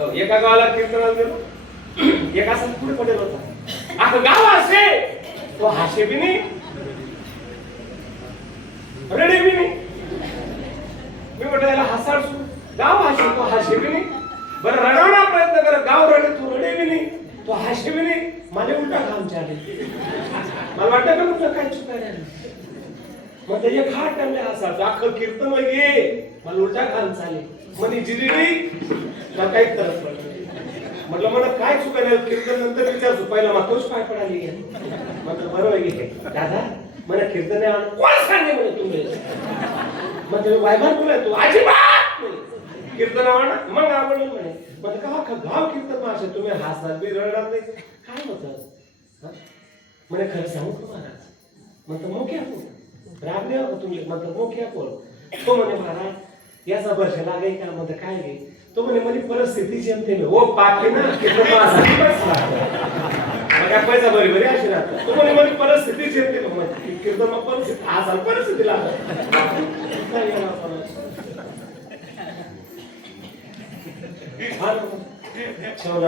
एका गावाला कीर्तनाला गेलो, एक असा पुढे पडेल होता, अख्खं गाव असे, तो हाशे बी नाही रडे बी नाही. मी म्हटलं याला हसाड सु गाव हाशे, तो हाशे बी नाही. बरं रडवण्याचा प्रयत्न कर, गाव रडे, तू रडे बी नाही, तो हाशे बी नाही. मला उलटा काम चालले, मला वाटतं का म्हटलं काय चुकायला म्हटलं एक हात टाइमले हसायचं, अख्खं कीर्तन वगे मला उलटा काम चाले. म्हणे जिरी मला काही तरच पडलं. म्हटलं मला काय चुकायला, कीर्तन नंतर विचारतो, पहिला मग तोच पाय पडाली. म्हटलं बरोबर आहे दादा, मला कीर्तन नाही आणलं, कोण सांगे म्हणे तुम्ही. मग तुम्ही वायमान बोलाय, तू अजिबात नाही कीर्तन आवडणार, मग आवडलं म्हणे. म्हटलं का अख्खा गाव कीर्तन मासे, तुम्ही हसणार बी रडणार नाही, काय होतं म्हणे. खरं सांगू का महाराज, म्हणतो मोक्या पोळ राग नाही होता तुम्ही, म्हणतो मोक्या पोळ. तो म्हणे महाराज याचा वर्ष लागे का, म्हणतं काय गे. तो म्हणे माझी परिस्थिती जमते ना ओ पाके ना काय पैसा बरी बरी अशी राहतात. तो म्हणे माझी परिस्थिती जमते ना, कीर्तन मग परिस्थिती आज परिस्थिती लागत छान